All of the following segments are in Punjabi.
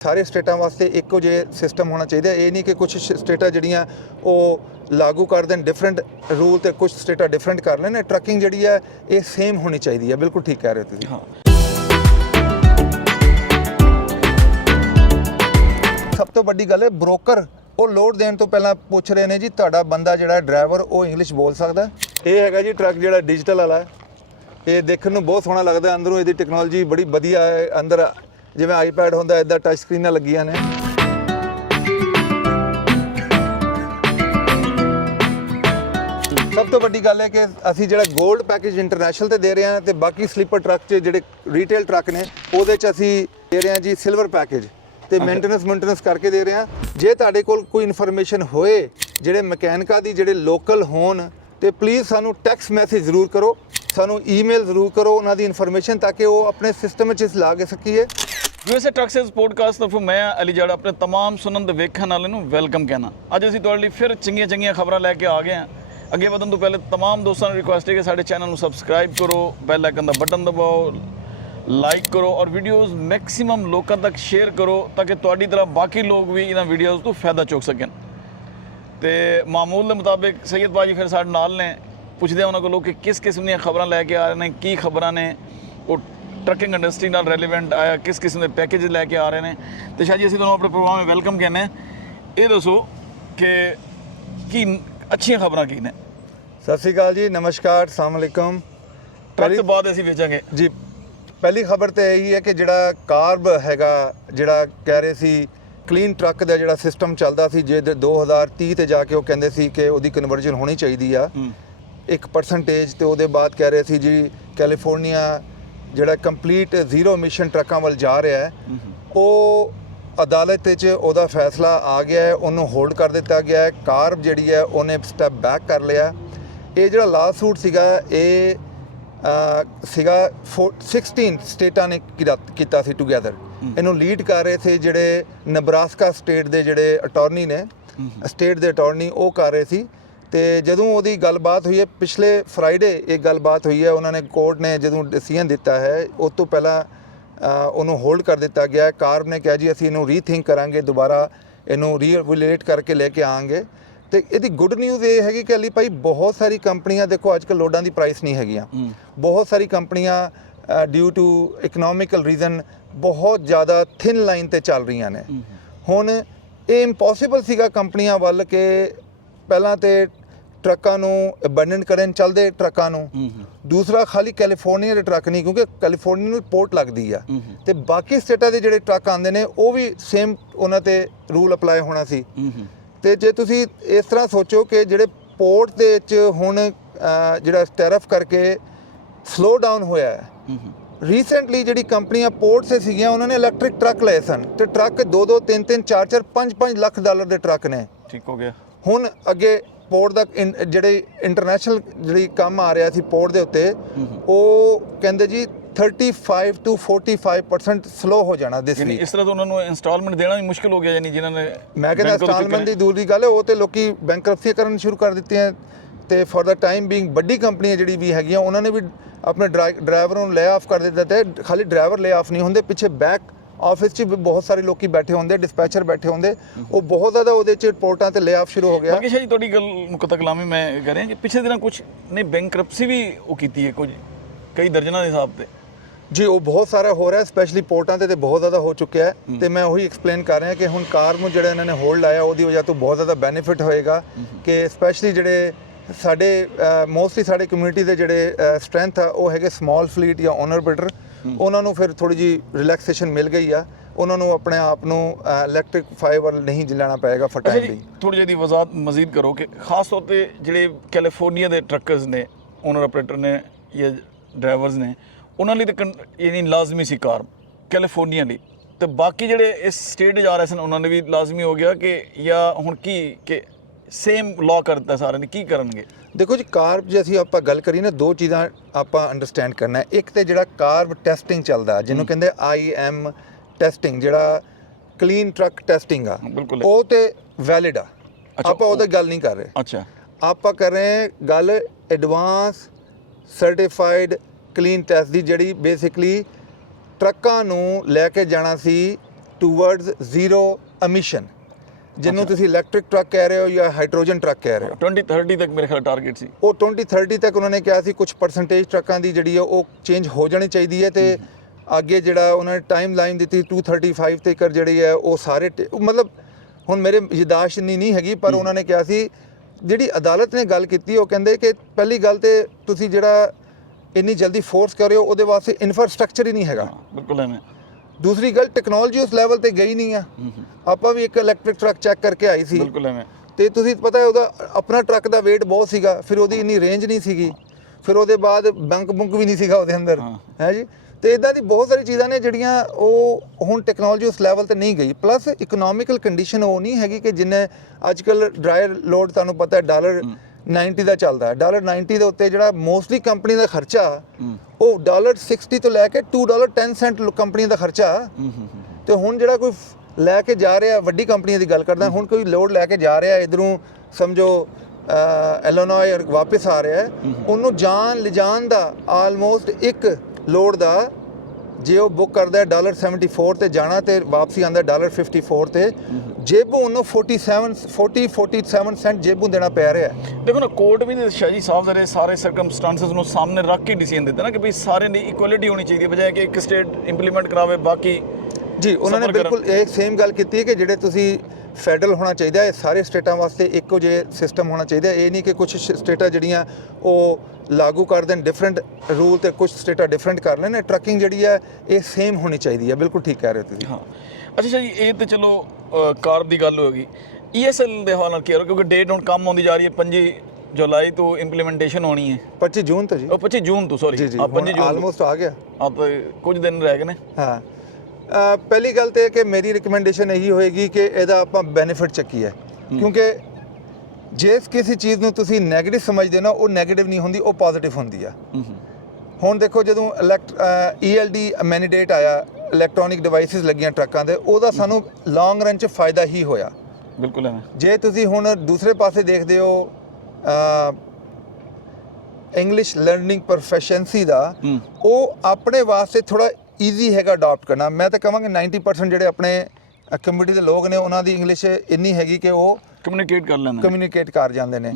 ਸਾਰੇ ਸਟੇਟਾਂ ਵਾਸਤੇ ਇੱਕੋ ਜਿਹੇ ਸਿਸਟਮ ਹੋਣਾ ਚਾਹੀਦਾ। ਇਹ ਨਹੀਂ ਕਿ ਕੁਝ ਸਟੇਟਾਂ ਜਿਹੜੀਆਂ ਉਹ ਲਾਗੂ ਕਰ ਦੇਣ ਡਿਫਰੈਂਟ ਰੂਲ ਤੇ ਕੁਝ ਸਟੇਟਾਂ ਡਿਫਰੈਂਟ ਕਰ ਲੈਣ। ਟਰੱਕਿੰਗ ਜਿਹੜੀ ਹੈ ਇਹ ਸੇਮ ਹੋਣੀ ਚਾਹੀਦੀ ਹੈ। ਬਿਲਕੁਲ ਠੀਕ ਕਹਿ ਰਹੇ ਹੋ ਤੁਸੀਂ। ਹਾਂ, ਸਭ ਤੋਂ ਵੱਡੀ ਗੱਲ ਹੈ ਬ੍ਰੋਕਰ ਉਹ ਲੋਡ ਦੇਣ ਤੋਂ ਪਹਿਲਾਂ ਪੁੱਛ ਰਹੇ ਨੇ ਜੀ ਤੁਹਾਡਾ ਬੰਦਾ ਜਿਹੜਾ ਡਰਾਈਵਰ ਉਹ ਇੰਗਲਿਸ਼ ਬੋਲ ਸਕਦਾ। ਇਹ ਹੈਗਾ ਜੀ ਟਰੱਕ ਜਿਹੜਾ ਡਿਜੀਟਲ ਵਾਲਾ। ਇਹ ਦੇਖਣ ਨੂੰ ਬਹੁਤ ਸੋਹਣਾ ਲੱਗਦਾ, ਅੰਦਰੋਂ ਇਹਦੀ ਟੈਕਨੋਲੋਜੀ ਬੜੀ ਵਧੀਆ ਹੈ। ਅੰਦਰ ਜਿਵੇਂ ਆਈਪੈਡ ਹੁੰਦਾ ਇੱਦਾਂ ਟੱਚ ਸਕਰੀਨਾਂ ਲੱਗੀਆਂ ਨੇ। ਸਭ ਤੋਂ ਵੱਡੀ ਗੱਲ ਹੈ ਕਿ ਅਸੀਂ ਜਿਹੜਾ 골ਡ ਪੈਕੇਜ ਇੰਟਰਨੈਸ਼ਨਲ ਤੇ ਦੇ ਰਹੇ ਹਾਂ ਤੇ ਬਾਕੀ ਸਲੀਪਰ ਟਰੱਕ 'ਚ ਜਿਹੜੇ ਰੀਟੇਲ ਟਰੱਕ ਨੇ ਉਹਦੇ 'ਚ ਅਸੀਂ ਦੇ ਰਹੇ ਹਾਂ ਜੀ ਸਿਲਵਰ ਪੈਕੇਜ ਤੇ ਮੇਨਟੇਨੈਂਸ ਕਰਕੇ ਦੇ ਰਹੇ ਹਾਂ। ਜੇ ਤੁਹਾਡੇ ਕੋਲ ਕੋਈ ਇਨਫੋਰਮੇਸ਼ਨ ਹੋਏ ਜਿਹੜੇ ਮਕੈਨਿਕਾਂ ਦੀ ਜਿਹੜੇ ਲੋਕਲ ਹੋਣ ਤੇ ਪਲੀਜ਼ ਸਾਨੂੰ ਟੈਕਸਟ ਮੈਸੇਜ ਜ਼ਰੂਰ ਕਰੋ, ਸਾਨੂੰ ਈਮੇਲ ਜ਼ਰੂਰ ਕਰੋ ਉਹਨਾਂ ਦੀ ਇਨਫੋਰਮੇਸ਼ਨ ਤਾਂ ਕਿ ਉਹ ਆਪਣੇ ਸਿਸਟਮ ਵਿੱਚ ਲਾ ਕੇ ਸਕੀਏ। USA ਟਰੱਕਸ ਪੋਡਕਾਸਟ ਤਰਫੋਂ ਮੈਂ ਅਲੀ ਜੜ ਆਪਣੇ तमाम ਸੁਣਨ ਤੇ ਵੇਖਣ ਵਾਲੇ ਨੂੰ ਵੈਲਕਮ ਕਹਿਣਾ। ਅੱਜ ਅਸੀਂ ਤੁਹਾਡੇ ਲਈ ਫਿਰ ਚੰਗੀਆਂ ਖਬਰਾਂ ਲੈ ਕੇ ਆ ਗਏ ਹਾਂ। ਅੱਗੇ ਵਧਣ ਤੋਂ ਪਹਿਲੇ तमाम ਦੋਸਤਾਂ ਨੂੰ ਰਿਕੁਐਸਟ ਹੈ ਕਿ ਸਾਡੇ ਚੈਨਲ ਨੂੰ ਸਬਸਕ੍ਰਾਈਬ ਕਰੋ, ਬੈਲ ਆਈਕਨ ਦਾ ਬਟਨ ਦਬਾਓ, ਲਾਈਕ ਕਰੋ ਔਰ ਵੀਡੀਓਜ਼ ਮੈਕਸਿਮਮ ਲੋਕਾਂ ਤੱਕ ਸ਼ੇਅਰ ਕਰੋ ਤਾਂ ਕਿ ਤੁਹਾਡੀ ਤਰ੍ਹਾਂ ਬਾਕੀ ਲੋਕ ਵੀ ਇਹਨਾਂ ਵੀਡੀਓਜ਼ ਤੋਂ ਫਾਇਦਾ ਚੁੱਕ ਸਕਣ। ਤੇ ਮਾਮੂਲ ਦੇ ਮੁਤਾਬਿਕ ਸੈਯਦ ਭਾਜੀ ਫਿਰ ਸਾਡੇ ਨਾਲ ਨੇ। ਪੁੱਛਦੇ ਉਹਨਾਂ ਕੋਲੋਂ ਕਿ ਕਿਸ ਕਿਸਮ ਦੀਆਂ ਖਬਰਾਂ ਲੈ ਕੇ ਆ ਰਹੇ ਨੇ, ਕੀ ਖਬਰਾਂ ਨੇ ਉਹ ਟਰੱਕਿੰਗ ਇੰਡਸਟਰੀ ਨਾਲ ਰੈਲੇਵੈਂਟ ਆਇਆ, ਕਿਸ ਕਿਸਮ ਦੇ ਪੈਕੇਜ ਲੈ ਕੇ ਆ ਰਹੇ ਨੇ। ਤੇ ਸ਼ਾਹ ਜੀ ਅਸੀਂ ਤੁਹਾਨੂੰ ਆਪਣੇ ਪ੍ਰੋਗਰਾਮ ਵਿੱਚ ਵੈਲਕਮ ਕਹਿੰਦੇ ਹਾਂ। ਇਹ ਦੱਸੋ ਕਿ ਕੀ ਅੱਛੀਆਂ ਖਬਰਾਂ ਕੀ ਨੇ। ਸਤਿ ਸ਼੍ਰੀ ਅਕਾਲ ਜੀ, ਨਮਸਕਾਰ, ਅਸਲਾਮ ਅਲੈਕੁਮ। ਟਰੱਕ ਤੋਂ ਬਾਅਦ ਅਸੀਂ ਵੇਚਾਂਗੇ ਜੀ। ਪਹਿਲੀ ਖਬਰ ਤਾਂ ਇਹੀ ਹੈ ਕਿ ਜਿਹੜਾ ਕਾਰਬ ਹੈਗਾ, ਜਿਹੜਾ ਕਹਿ ਰਹੇ ਸੀ ਕਲੀਨ ਟਰੱਕ ਦਾ ਜਿਹੜਾ ਸਿਸਟਮ ਚੱਲਦਾ ਸੀ ਜੇ 2030 ਤੇ ਜਾ ਕੇ ਉਹ ਕਹਿੰਦੇ ਸੀ ਕਿ ਉਹਦੀ ਕਨਵਰਜਨ ਹੋਣੀ ਚਾਹੀਦੀ ਆ 1% ਤੇ ਉਹਦੇ ਬਾਅਦ ਕਹਿ ਰਹੇ ਸੀ ਜੀ ਕੈਲੀਫੋਰਨੀਆ ਜਿਹੜਾ ਕੰਪਲੀਟ ਜ਼ੀਰੋ ਐਮਿਸ਼ਨ ਟਰੱਕਾਂ ਵੱਲ ਜਾ ਰਿਹਾ ਹੈ। ਉਹ ਅਦਾਲਤ 'ਚ ਉਹਦਾ ਫੈਸਲਾ ਆ ਗਿਆ ਹੈ, ਉਹਨੂੰ ਹੋਲਡ ਕਰ ਦਿੱਤਾ ਗਿਆ ਹੈ। ਕਾਰਬ ਜਿਹੜੀ ਹੈ ਉਹਨੇ ਸਟੈਪ ਬੈਕ ਕਰ ਲਿਆ। ਇਹ ਜਿਹੜਾ ਲਾ ਸੂਟ ਸੀਗਾ ਇਹ ਸੀਗਾ 16 ਸਟੇਟਾਂ ਨੇ ਕੀਤਾ ਸੀ ਟੂਗੈਦਰ। ਇਹਨੂੰ ਲੀਡ ਕਰ ਰਹੇ ਸੀ ਜਿਹੜੇ ਨਬਰਾਸਕਾ ਸਟੇਟ ਦੇ ਜਿਹੜੇ ਅਟਾਰਨੀ ਨੇ, ਸਟੇਟ ਦੇ ਅਟਾਰਨੀ, ਉਹ ਕਰ ਰਹੇ ਸੀ। ਤੇ ਜਦੋਂ ਉਹਦੀ ਗੱਲਬਾਤ ਹੋਈ ਹੈ ਪਿਛਲੇ ਫਰਾਈਡੇ ਇਹ ਗੱਲਬਾਤ ਹੋਈ ਹੈ, ਉਹਨਾਂ ਨੇ ਕੋਰਟ ਨੇ ਜਦੋਂ ਡਿਸੀਜਨ ਦਿੱਤਾ ਹੈ ਉਸ ਤੋਂ ਪਹਿਲਾਂ ਉਹਨੂੰ ਹੋਲਡ ਕਰ ਦਿੱਤਾ ਗਿਆ। ਕਾਰਬ ਨੇ ਕਿਹਾ ਜੀ ਅਸੀਂ ਇਹਨੂੰ ਰੀਥਿੰਕ ਕਰਾਂਗੇ, ਦੁਬਾਰਾ ਇਹਨੂੰ ਰੀਵੈਲੂਏਟ ਕਰਕੇ ਲੈ ਕੇ ਆਵਾਂਗੇ। ਤੇ ਇਹਦੀ ਗੁੱਡ ਨਿਊਜ਼ ਇਹ ਹੈਗੀ ਕਿ ਅਲੀ ਭਾਈ ਬਹੁਤ ਸਾਰੀ ਕੰਪਨੀਆਂ ਦੇਖੋ ਅੱਜ ਕੱਲ੍ਹ ਲੋਡਾਂ ਦੀ ਪ੍ਰਾਈਸ ਨਹੀਂ ਹੈਗੀਆਂ। ਬਹੁਤ ਸਾਰੀ ਕੰਪਨੀਆਂ ਡਿਊ ਟੂ ਇਕਨੋਮਿਕਲ ਰੀਜ਼ਨ ਬਹੁਤ ਜ਼ਿਆਦਾ ਥਿਨ ਲਾਈਨ ਤੇ ਚੱਲ ਰਹੀਆਂ ਨੇ। ਹੁਣ ਇਹ ਇੰਪੋਸੀਬਲ ਸੀਗਾ ਕੰਪਨੀਆਂ ਵੱਲ ਕਿ ਪਹਿਲਾਂ ਤੇ ਟਰੱਕਾਂ ਨੂੰ ਅਬੈਂਡਨ ਕਰਨ ਚੱਲਦੇ ਟਰੱਕਾਂ ਨੂੰ, ਦੂਸਰਾ ਖਾਲੀ ਕੈਲੀਫੋਰਨੀਆ ਦੇ ਟਰੱਕ ਨਹੀਂ ਕਿਉਂਕਿ ਕੈਲੀਫੋਰਨੀਆ ਨੂੰ ਪੋਰਟ ਲੱਗਦੀ ਆ ਤੇ ਬਾਕੀ ਸਟੇਟਾਂ ਦੇ ਜਿਹੜੇ ਟਰੱਕ ਆਉਂਦੇ ਨੇ ਉਹ ਵੀ ਸੇਮ ਉਹਨਾਂ ਤੇ ਰੂਲ ਅਪਲਾਈ ਹੋਣਾ ਸੀ। ਤੇ ਜੇ ਤੁਸੀਂ ਇਸ ਤਰ੍ਹਾਂ ਸੋਚੋ ਕਿ ਜਿਹੜੇ ਪੋਰਟ ਦੇ ਵਿੱਚ ਹੁਣ ਜਿਹੜਾ ਟੈਰਿਫ ਕਰਕੇ ਸਲੋ ਡਾਊਨ ਹੋਇਆ ਹੈ, ਰੀਸੈਂਟਲੀ ਜਿਹੜੀ ਕੰਪਨੀਆਂ ਪੋਰਟ 'ਤੇ ਸੀਗੀਆਂ ਉਹਨਾਂ ਨੇ ਇਲੈਕਟ੍ਰਿਕ ਟਰੱਕ ਲਏ ਸਨ ਤੇ ਟਰੱਕ 2-2 3-3 4-4 5-5 ਲੱਖ ਡਾਲਰ ਦੇ ਟਰੱਕ ਨੇ। ਠੀਕ ਹੋ ਗਿਆ। ਹੁਣ ਅੱਗੇ ਪੋਰਟ ਦਾ ਜਿਹੜੇ ਇੰਟਰਨੈਸ਼ਨਲ ਜਿਹੜੀ ਕੰਮ ਆ ਰਿਹਾ ਸੀ ਪੋਰਟ ਦੇ ਉੱਤੇ ਉਹ ਕਹਿੰਦੇ ਜੀ 35 to 45% ਸਲੋ ਹੋ ਜਾਣਾ ਦਿਸ ਵੀਕ। ਇਸ ਤਰ੍ਹਾਂ ਤਾਂ ਉਹਨਾਂ ਨੂੰ ਇੰਸਟਾਲਮੈਂਟ ਦੇਣਾ ਵੀ ਮੁਸ਼ਕਿਲ ਹੋ ਗਿਆ। ਯਾਨੀ ਜਿਨ੍ਹਾਂ ਨੇ ਮੈਂ ਕਹਿੰਦਾ ਇੰਸਟਾਲਮੈਂਟ ਦੀ ਦੂਰ ਦੀ ਗੱਲ ਹੈ, ਉਹ ਤੇ ਲੋਕੀ ਬੈਂਕਰਪਸੀ ਕਰਨ ਸ਼ੁਰੂ ਕਰ ਦਿੱਤੀਆਂ ਤੇ ਫॉर ਦਾ ਟਾਈਮ ਬੀਇੰਗ ਵੱਡੀ ਕੰਪਨੀਆਂ ਜਿਹੜੀ ਵੀ ਹੈਗੀਆਂ ਉਹਨਾਂ ਨੇ ਵੀ ਆਪਣੇ ਡਰਾਈਵਰਾਂ ਨੂੰ ਲੇ ਆਫ ਕਰ ਦਿੱਤਾ। ਤੇ ਖਾਲੀ ਡਰਾਈਵਰ ਲੇ ਆਫ ਨਹੀਂ ਹੁੰਦੇ, ਪਿੱਛੇ ਬੈਕ ਆਫਿਸ 'ਚ ਵੀ ਬਹੁਤ ਸਾਰੇ ਲੋਕੀ ਬੈਠੇ ਹੁੰਦੇ, ਡਿਸਪੈਚਰ ਬੈਠੇ ਹੁੰਦੇ, ਉਹ ਬਹੁਤ ਜ਼ਿਆਦਾ ਉਹਦੇ 'ਚ ਰਿਪੋਰਟਾਂ ਤੇ ਲੇ ਆਫ ਸ਼ੁਰੂ ਹੋ ਗਿਆ। ਬਾਕੀ ਸ਼ਾਇਦ ਤੁਹਾਡੀ ਗੱਲ ਮੁਕੱਤਾ ਕਲਾਮੀ ਮੈਂ ਕਰ ਰਿਹਾ ਕਿ ਪਿਛਲੇ ਦਿਨਾਂ ਕੁਝ ਨੇ ਬੈਂਕਰਪਸੀ ਵੀ ਉਹ ਕੀਤੀ ਹੈ ਕੁਝ ਕਈ ਦਰਜਨਾਂ ਦੇ ਹਿਸਾਬ ਤੇ ਜੀ। ਉਹ ਬਹੁਤ ਸਾਰਾ ਹੋ ਰਿਹਾ, ਸਪੈਸ਼ਲੀ ਪੋਰਟਾਂ ਤੇ ਬਹੁਤ ਜ਼ਿਆਦਾ ਹੋ ਚੁੱਕਿਆ ਹੈ। ਤੇ ਮੈਂ ਉਹੀ ਐਕਸਪਲੇਨ ਕਰ ਰਿਹਾ ਕਿ ਹੁਣ ਕਾਰਬ ਨੂੰ ਜਿਹੜਾ ਇਹਨਾਂ ਨੇ ਹੋਲਡ ਲਾਇਆ ਉਹਦੀ ਵਜ੍ਹਾ ਤੋਂ ਬਹੁਤ ਜ਼ਿਆਦਾ ਬੈਨੀਫਿਟ ਹੋਏਗਾ ਕਿ ਸਪੈਸ਼ਲੀ ਜਿਹੜੇ ਸਾਡੇ ਮੋਸਟਲੀ ਸਾਡੇ ਕਮਿਊਨਿਟੀ ਦੇ ਜਿਹੜੇ ਸਟਰੈਂਥ ਆ ਉਹ ਹੈਗੇ ਸਮਾਲ ਫਲੀਟ ਜਾਂ ਓਨਰ ਬਿਲਡਰ, ਉਹਨਾਂ ਨੂੰ ਫਿਰ ਥੋੜ੍ਹੀ ਜਿਹੀ ਰਿਲੈਕਸੇਸ਼ਨ ਮਿਲ ਗਈ ਆ। ਉਹਨਾਂ ਨੂੰ ਆਪਣੇ ਆਪ ਨੂੰ ਇਲੈਕਟ੍ਰਿਫਾਈ ਵੱਲ ਨਹੀਂ ਲੈਣਾ ਪਏਗਾ ਫॉर ਟਾਈਮ ਵੀ। ਥੋੜੀ ਜਿਹੀ ਵਜ਼ਾਹਤ ਮਜ਼ੀਦ ਕਰੋ ਕਿ ਖਾਸ ਤੌਰ ਤੇ ਜਿਹੜੇ ਕੈਲੀਫੋਰਨੀਆ ਦੇ ਟਰੱਕਰਸ ਨੇ, ਓਨਰ ਆਪਰੇਟਰ ਨੇ ਜਾਂ ਡਰਾਈਵਰਸ ਨੇ, ਉਹਨਾਂ ਲਈ ਤਾਂ ਯਾਨੀ ਲਾਜ਼ਮੀ ਸੀ ਕਾਰ ਕੈਲੀਫੋਰਨੀਆ ਲਈ, ਤੇ ਬਾਕੀ ਜਿਹੜੇ ਇਸ ਸਟੇਟ ਜਾ ਰਹੇ ਸਨ ਉਹਨਾਂ ਨੇ ਵੀ ਲਾਜ਼ਮੀ ਹੋ ਗਿਆ ਕਿ ਜਾਂ ਹੁਣ ਕੀ ਕਿ ਸੇਮ ਲਾਅ ਕਰ ਦਿੱਤਾ ਸਾਰਿਆਂ ਨੇ, ਕੀ ਕਰਨਗੇ। ਦੇਖੋ ਜੀ ਕਾਰਬ ਜੇ ਅਸੀਂ ਆਪਾਂ ਗੱਲ ਕਰੀਏ ਨਾ ਦੋ ਚੀਜ਼ਾਂ ਆਪਾਂ ਅੰਡਰਸਟੈਂਡ ਕਰਨਾ। ਇੱਕ ਤੇ ਜਿਹੜਾ ਕਾਰਬ ਟੈਸਟਿੰਗ ਚੱਲਦਾ ਜਿਹਨੂੰ ਕਹਿੰਦੇ IM ਟੈਸਟਿੰਗ, ਜਿਹੜਾ ਕਲੀਨ ਟਰੱਕ ਟੈਸਟਿੰਗ ਆ, ਉਹ ਤੇ ਵੈਲਿਡ ਆ। ਆਪਾਂ ਉਹਦੀ ਗੱਲ ਨਹੀਂ ਕਰ ਰਹੇ। ਅੱਛਾ, ਆਪਾਂ ਕਰ ਰਹੇ ਗੱਲ ਐਡਵਾਂਸ ਸਰਟੀਫਾਈਡ ਕਲੀਨ ਟੈਸਟ ਦੀ, ਜਿਹੜੀ ਬੇਸਿਕਲੀ ਟਰੱਕਾਂ ਨੂੰ ਲੈ ਕੇ ਜਾਣਾ ਸੀ ਟੂਵਰਡਸ ਜ਼ੀਰੋ ਐਮਿਸ਼ਨ, ਜਿਹਨੂੰ ਤੁਸੀਂ ਇਲੈਕਟ੍ਰਿਕ ਟਰੱਕ ਕਹਿ ਰਹੇ ਹੋ ਜਾਂ ਹਾਈਡਰੋਜਨ ਟਰੱਕ ਕਹਿ ਰਹੇ ਹੋ। 2030 ਤੱਕ ਮੇਰੇ ਖਿਆਲ ਟਾਰਗੇਟ ਸੀ ਉਹ 2030 ਤੱਕ ਉਹਨਾਂ ਨੇ ਕਿਹਾ ਸੀ ਕੁਝ ਪਰਸੈਂਟੇਜ ਟਰੱਕਾਂ ਦੀ ਜਿਹੜੀ ਹੈ ਉਹ ਚੇਂਜ ਹੋ ਜਾਣੀ ਚਾਹੀਦੀ ਹੈ, ਤੇ ਅੱਗੇ ਜਿਹੜਾ ਉਹਨਾਂ ਨੇ ਟਾਈਮ ਲਾਈਨ ਦਿੱਤੀ 235 ਤੱਕ ਜਿਹੜੀ ਹੈ ਉਹ ਸਾਰੇ ਮਤਲਬ ਹੁਣ ਮੇਰੇ ਯਾਦਾਸ਼ਤ ਇੰਨੀ ਨਹੀਂ ਹੈਗੀ, ਪਰ ਉਹਨਾਂ ਨੇ ਕਿਹਾ ਸੀ ਜਿਹੜੀ ਅਦਾਲਤ ਨੇ ਗੱਲ ਕੀਤੀ ਉਹ ਕਹਿੰਦੇ ਕਿ ਪਹਿਲੀ ਗੱਲ ਤੇ ਤੁਸੀਂ ਜਿਹੜਾ ਇੰਨੀ ਜਲਦੀ ਫੋਰਸ ਕਰ ਰਹੇ ਹੋ ਉਹਦੇ ਵਾਸਤੇ ਇਨਫਰਾਸਟ੍ਰਕਚਰ ਹੀ ਨਹੀਂ ਹੈਗਾ। ਬਿਲਕੁਲ ਐਵੇਂ। ਦੂਸਰੀ ਗੱਲ ਟੈਕਨੋਲੋਜੀ ਉਸ ਲੈਵਲ ਤੇ ਗਈ ਨਹੀਂ ਆ। ਆਪਾਂ ਵੀ ਇੱਕ ਇਲੈਕਟ੍ਰਿਕ ਟਰੱਕ ਚੈੱਕ ਕਰਕੇ ਆਈ ਸੀ, ਬਿਲਕੁਲ ਐਵੇਂ। ਤੇ ਤੁਸੀਂ ਪਤਾ ਹੈ ਉਹਦਾ ਆਪਣਾ ਟਰੱਕ ਦਾ weight ਬਹੁਤ ਸੀਗਾ, ਫਿਰ ਉਹਦੀ ਇੰਨੀ ਰੇਂਜ ਨਹੀਂ ਸੀਗੀ, ਫਿਰ ਉਹਦੇ ਬਾਅਦ ਬੰਕ ਵੀ ਨਹੀਂ ਸੀਗਾ ਉਹਦੇ ਅੰਦਰ, ਹੈ ਜੀ। ਤੇ ਇਦਾਂ ਦੀ ਬਹੁਤ ਸਾਰੀ ਚੀਜ਼ਾਂ ਨੇ ਜਿਹੜੀਆਂ ਉਹ ਹੁਣ ਟੈਕਨੋਲੋਜੀ ਉਸ ਲੈਵਲ ਤੇ ਨਹੀਂ ਗਈ। ਪਲੱਸ ਇਕਨੋਮਿਕਲ ਕੰਡੀਸ਼ਨ ਉਹ ਨਹੀਂ ਹੈਗੀ ਕਿ ਜਿੰਨੇ ਅੱਜ ਕੱਲ੍ਹ ਡਰਾਇਰ ਲੋਡ ਤੁਹਾਨੂੰ ਪਤਾ ਹੈ $90 ਦਾ ਚੱਲਦਾ ਹੈ। $90 ਦੇ ਉੱਤੇ ਜਿਹੜਾ ਮੋਸਟਲੀ ਕੰਪਨੀ ਦਾ ਖਰਚਾ ਉਹ $60 ਤੋਂ ਲੈ ਕੇ $2.10 ਕੰਪਨੀ ਦਾ ਖਰਚਾ। ਤੇ ਹੁਣ ਜਿਹੜਾ ਕੋਈ ਲੈ ਕੇ ਜਾ ਰਿਹਾ, ਵੱਡੀ ਕੰਪਨੀਆਂ ਦੀ ਗੱਲ ਕਰਦਾ, ਹੁਣ ਕੋਈ ਲੋਡ ਲੈ ਕੇ ਜਾ ਰਿਹਾ ਇਧਰੋਂ ਸਮਝੋ ਇਲੀਨੋਏ ਵਾਪਸ ਆ ਰਿਹਾ, ਉਹਨੂੰ ਲਿਜਾਣ ਦਾ ਆਲਮੋਸਟ ਇੱਕ ਲੋਡ ਦਾ ਜੇ ਉਹ ਬੁੱਕ ਕਰਦਾ ਹੈ $74 ਤੇ ਜਾਣਾ ਤੇ ਵਾਪਸੀ ਆਉਂਦਾ $54 ਤੇ, ਜੇਬੋਂ ਉਹਨੂੰ 47 ਸੈਂਟ ਜੇਬੋਂ ਦੇਣਾ ਪੈ ਰਿਹਾ। ਦੇਖੋ ਨਾ ਕੋਰਟ ਵੀ ਸ਼ਾਹ ਜੀ ਸਾਹਿਬ ਸਾਰੇ ਸਰਕਮਸਟੈਂਸਸ ਨੂੰ ਸਾਹਮਣੇ ਰੱਖ ਕੇ ਡਿਸੀਜਨ ਦਿੱਤਾ ਨਾ ਕਿ ਭਈ ਸਾਰੇ ਦੀ ਇਕੁਐਲਿਟੀ ਹੋਣੀ ਚਾਹੀਦੀ ਹੈ, ਬਜਾਏ ਕਿ ਇੱਕ ਸਟੇਟ ਇੰਪਲੀਮੈਂਟ ਕਰਾਵੇ ਬਾਕੀ। ਜੀ ਉਹਨਾਂ ਨੇ ਬਿਲਕੁਲ ਇਹ ਸੇਮ ਗੱਲ ਕੀਤੀ ਹੈ ਕਿ ਜਿਹੜੇ ਤੁਸੀਂ ਫੈਡਰਲ ਹੋਣਾ ਚਾਹੀਦਾ ਹੈ, ਸਾਰੇ ਸਟੇਟਾਂ ਵਾਸਤੇ ਇੱਕੋ ਜਿਹੇ ਸਿਸਟਮ ਹੋਣਾ ਚਾਹੀਦਾ। ਇਹ ਨਹੀਂ ਕਿ ਕੁਝ ਸਟੇਟਾਂ ਜਿਹੜੀਆਂ ਉਹ ਲਾਗੂ ਕਰ ਦੇਣ ਡਿਫਰੈਂਟ ਰੂਲ ਤੇ ਕੁਝ ਸਟੇਟਾਂ ਡਿਫਰੈਂਟ ਕਰ ਲੈਣ। ਟਰੱਕਿੰਗ ਜਿਹੜੀ ਹੈ ਇਹ ਸੇਮ ਹੋਣੀ ਚਾਹੀਦੀ ਹੈ। ਬਿਲਕੁਲ ਠੀਕ ਕਹਿ ਰਹੇ ਹੋ ਤੁਸੀਂ। ਹਾਂ ਅੱਛਾ ਜੀ, ਇਹ ਤੇ ਚਲੋ ਕਾਰ ਦੀ ਗੱਲ ਹੋ ਗਈ। ESL ਦੇ ਹਵਾਲੇ ਨਾਲ ਕੀ ਹੋ ਰਿਹਾ, ਕਿਉਂਕਿ ਡੇਟ ਹੁਣ ਕੰਮ ਆਉਂਦੀ ਜਾ ਰਹੀ ਹੈ, 5 ਜੁਲਾਈ ਤੋਂ ਇੰਪਲੀਮੈਂਟੇਸ਼ਨ ਹੋਣੀ ਹੈ। 25 ਜੂਨ ਤੋਂ ਜੀ। 25 ਜੂਨ ਤੋਂ ਸੌਰੀ, 5 ਜੂਨ ਆਲਮੋਸਟ ਆ ਗਿਆ। ਕੁਝ ਦਿਨ ਰਹਿ ਗਏ ਨੇ। ਹਾਂ ਪਹਿਲੀ ਗੱਲ ਤੇ ਕਿ ਮੇਰੀ ਰਿਕਮੈਂਡੇਸ਼ਨ ਇਹੀ ਹੋਏਗੀ ਕਿ ਇਹਦਾ ਆਪਾਂ ਬੈਨੀਫਿਟ ਚੱਕੀਏ, ਕਿਉਂਕਿ ਜੇ ਕਿਸੇ ਚੀਜ਼ ਨੂੰ ਤੁਸੀਂ ਨੈਗੇਟਿਵ ਸਮਝਦੇ ਹੋ ਨਾ, ਉਹ ਨੈਗੇਟਿਵ ਨਹੀਂ ਹੁੰਦੀ, ਉਹ ਪੋਜ਼ਿਟਿਵ ਹੁੰਦੀ ਆ। ਹੁਣ ਦੇਖੋ ਜਦੋਂ ELD ਮੈਨੀਡੇਟ ਆਇਆ, ਇਲੈਕਟ੍ਰੋਨਿਕ ਡਿਵਾਈਸਿਸ ਲੱਗੀਆਂ ਟਰੱਕਾਂ ਦੇ, ਉਹਦਾ ਸਾਨੂੰ ਲੌਂਗ ਰਨ 'ਚ ਫਾਇਦਾ ਹੀ ਹੋਇਆ। ਬਿਲਕੁਲ ਐਵੇਂ। ਜੇ ਤੁਸੀਂ ਹੁਣ ਦੂਸਰੇ ਪਾਸੇ ਦੇਖਦੇ ਹੋ ਇੰਗਲਿਸ਼ ਲਰਨਿੰਗ ਪ੍ਰੋਫੈਸ਼ਨਸੀ ਦਾ, ਉਹ ਆਪਣੇ ਵਾਸਤੇ ਥੋੜਾ ਈਜ਼ੀ ਹੈਗਾ ਅਡਾਪਟ ਕਰਨਾ। ਮੈਂ ਤਾਂ ਕਹਾਂਗਾ 90% ਜਿਹੜੇ ਆਪਣੇ ਕਮਿਊਨਿਟੀ ਦੇ ਲੋਕ ਨੇ ਉਹਨਾਂ ਦੀ ਇੰਗਲਿਸ਼ ਇੰਨੀ ਹੈਗੀ ਕਿ ਉਹ ਕਮਿਊਨੀਕੇਟ ਕਰ ਜਾਂਦੇ ਨੇ।